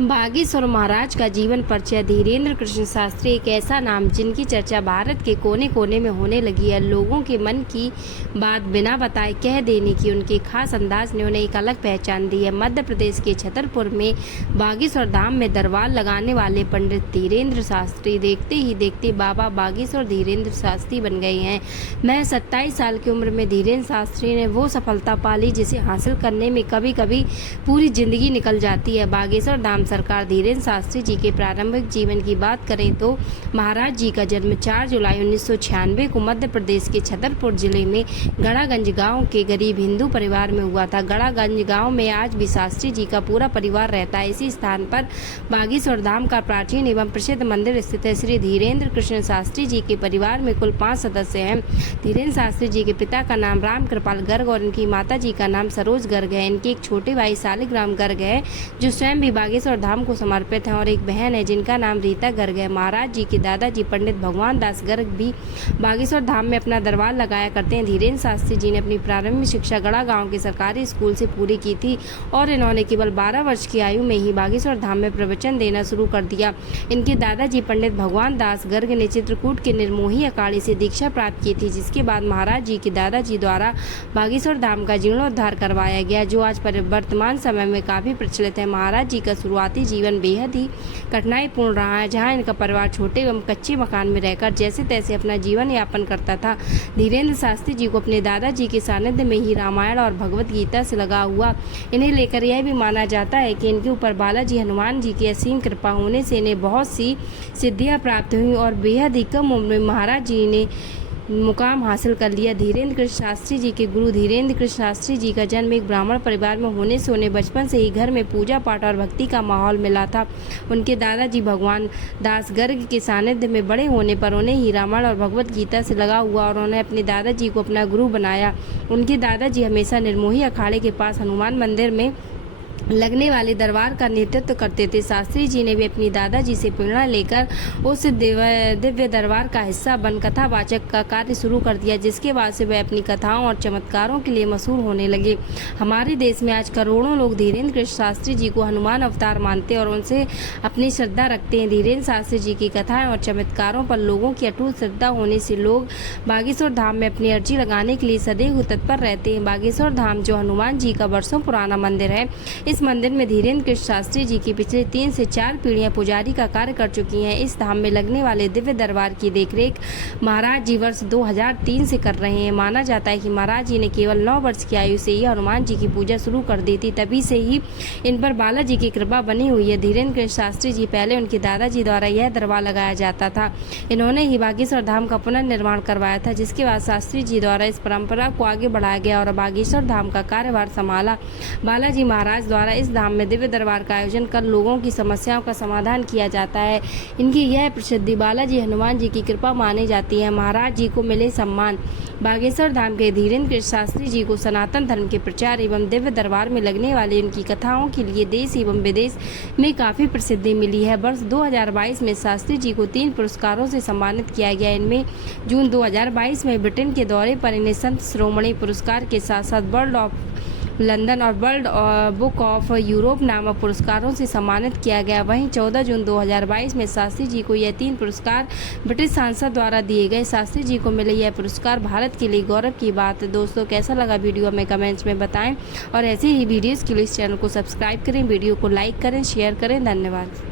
बागेश्वर महाराज का जीवन परिचय। धीरेन्द्र कृष्ण शास्त्री एक ऐसा नाम जिनकी चर्चा भारत के कोने कोने में होने लगी है। लोगों के मन की बात बिना बताए कह देने की उनके खास अंदाज ने उन्हें एक अलग पहचान दी है। मध्य प्रदेश के छतरपुर में बागेश्वर धाम में दरबार लगाने वाले पंडित धीरेन्द्र शास्त्री देखते ही देखते बाबा बागेश्वर धीरेन्द्र शास्त्री बन गए हैं। महज 27 साल की उम्र में धीरेन्द्र शास्त्री ने वो सफलता पाली जिसे हासिल करने में कभी कभी पूरी जिंदगी निकल जाती है। बागेश्वर धाम सरकार। धीरेन्द्र शास्त्री जी के प्रारंभिक जीवन की बात करें तो महाराज जी का जन्म 4 जुलाई 1996 को मध्य प्रदेश के छतरपुर जिले में गड़ागंज गांव के गरीब हिंदू परिवार में हुआ था। गड़ागंज गांव में आज भी शास्त्री जी का पूरा परिवार रहता है। इसी स्थान पर बागेश्वर धाम का प्राचीन एवं प्रसिद्ध मंदिर स्थित है। श्री धीरेन्द्र कृष्ण शास्त्री जी के परिवार में कुल 5 सदस्य हैं। धीरेन्द्र शास्त्री जी के पिता का नाम राम कृपाल गर्ग और इनकी माता जी का नाम सरोज गर्ग है। इनके एक छोटे भाई शालिग्राम गर्ग है जो स्वयं भी बागेश्वर धाम को समर्पित हैं और एक बहन है जिनका नाम रीता गर्ग है। महाराज जी के दादाजी पंडित भगवान दास गर्ग भी बागेश्वर धाम में अपना दरबार लगाया करते हैं। धीरेन्द्र शास्त्री जी ने अपनी प्रारंभिक शिक्षा गड़ा गांव के सरकारी स्कूल से पूरी की थी और इन्होंने केवल 12 वर्ष की आयु में ही बागेश्वर धाम में प्रवचन देना शुरू कर दिया। इनके दादाजी पंडित भगवान दास गर्ग ने चित्रकूट के निर्मोही अखाड़े से दीक्षा प्राप्त की थी, जिसके बाद महाराज जी के दादाजी द्वारा बागेश्वर धाम का जीर्णोद्धार करवाया गया, जो आज वर्तमान समय में काफी प्रचलित है। महाराज जी का शुरुआती जीवन बेहद ही कठिनाईपूर्ण रहा है, जहां इनका परिवार छोटे एवं कच्चे मकान में रहकर जैसे तैसे अपना जीवन यापन करता था। धीरेन्द्र शास्त्री जी को अपने दादाजी के सानिध्य में ही रामायण और भगवत गीता से लगा हुआ इन्हें लेकर यह भी माना जाता है कि इनके ऊपर बालाजी हनुमान जी की असीम कृपा होने से इन्हें बहुत सी सिद्धियां प्राप्त हुई और बेहद ही कम उम्र में महाराज जी ने मुकाम हासिल कर लिया। धीरेन्द्र कृष्ण शास्त्री जी के गुरु धीरेन्द्र कृष्ण शास्त्री जी का जन्म एक ब्राह्मण परिवार में होने से उन्हें बचपन से ही घर में पूजा पाठ और भक्ति का माहौल मिला था। उनके दादाजी भगवान दास गर्ग के सानिध्य में बड़े होने पर उन्हें ही रामायण और भगवत गीता से लगा हुआ और उन्होंने अपने दादाजी को अपना गुरु बनाया। उनके दादाजी हमेशा निर्मोही अखाड़े के पास हनुमान मंदिर में लगने वाले दरबार का नेतृत्व करते थे। शास्त्री जी ने भी अपनी दादाजी से प्रेरणा लेकर उस दिव्य दरबार का हिस्सा बन कथावाचक का कार्य शुरू कर दिया, जिसके बाद से वे अपनी कथाओं और चमत्कारों के लिए मशहूर होने लगे। हमारे देश में आज करोड़ों लोग धीरेन्द्र कृष्ण शास्त्री जी को हनुमान अवतार मानते हैं और उनसे अपनी श्रद्धा रखते हैं। धीरेन्द्र शास्त्री जी की कथाएं और चमत्कारों पर लोगों की अटूट श्रद्धा होने से लोग बागेश्वर धाम में अपनी अर्जी लगाने के लिए सदैव तत्पर रहते हैं। बागेश्वर धाम जो हनुमान जी का वर्षों पुराना मंदिर है, इस मंदिर में धीरेन्द्र कृष्ण शास्त्री जी की पिछले 3 से 4 पीढ़ियां पुजारी का कार्य कर चुकी हैं। इस धाम में लगने वाले दिव्य दरबार की देखरेख महाराज जी वर्ष 2003 से कर रहे हैं। माना जाता है कि महाराज जी ने केवल 9 वर्ष की आयु से ही हनुमान जी की पूजा शुरू कर दी थी, तभी से ही इन पर बालाजी की कृपा बनी हुई है। धीरेन्द्र कृष्ण शास्त्री जी पहले उनके दादाजी द्वारा यह दरबार लगाया जाता था। इन्होंने ही बागेश्वर धाम का पुनर्निर्माण करवाया था, जिसके बाद शास्त्री जी द्वारा इस परंपरा को आगे बढ़ाया गया और बागेश्वर धाम का कार्यभार संभाला। बालाजी महाराज द्वारा इस धाम में दिव्य दरबार का आयोजन कर लोगों की समस्याओं का समाधान किया जाता है। इनकी यह प्रसिद्धि बालाजी हनुमान जी की कृपा मानी जाती है। महाराज जी को मिले सम्मान। बागेश्वर धाम के धीरेन्द्र कृष्ण शास्त्री जी को सनातन धर्म के प्रचार एवं दिव्य दरबार में लगने वाली उनकी कथाओं के लिए देश एवं विदेश में काफी प्रसिद्धि मिली है। वर्ष 2022 में शास्त्री जी को 3 पुरस्कारों से सम्मानित किया गया। इनमें जून 2022 में ब्रिटेन के दौरे पर इन्हें संत शिरोमणि पुरस्कार के साथ साथ वर्ल्ड ऑफ लंदन और वर्ल्ड बुक ऑफ यूरोप नामक पुरस्कारों से सम्मानित किया गया। वहीं 14 जून 2022 में शास्त्री जी को यह 3 पुरस्कार ब्रिटिश सांसद द्वारा दिए गए। शास्त्री जी को मिले यह पुरस्कार भारत के लिए गौरव की बात है। दोस्तों, कैसा लगा वीडियो हमें कमेंट्स में बताएं और ऐसे ही वीडियोज़ के लिए इस चैनल को सब्सक्राइब करें, वीडियो को लाइक करें, शेयर करें। धन्यवाद।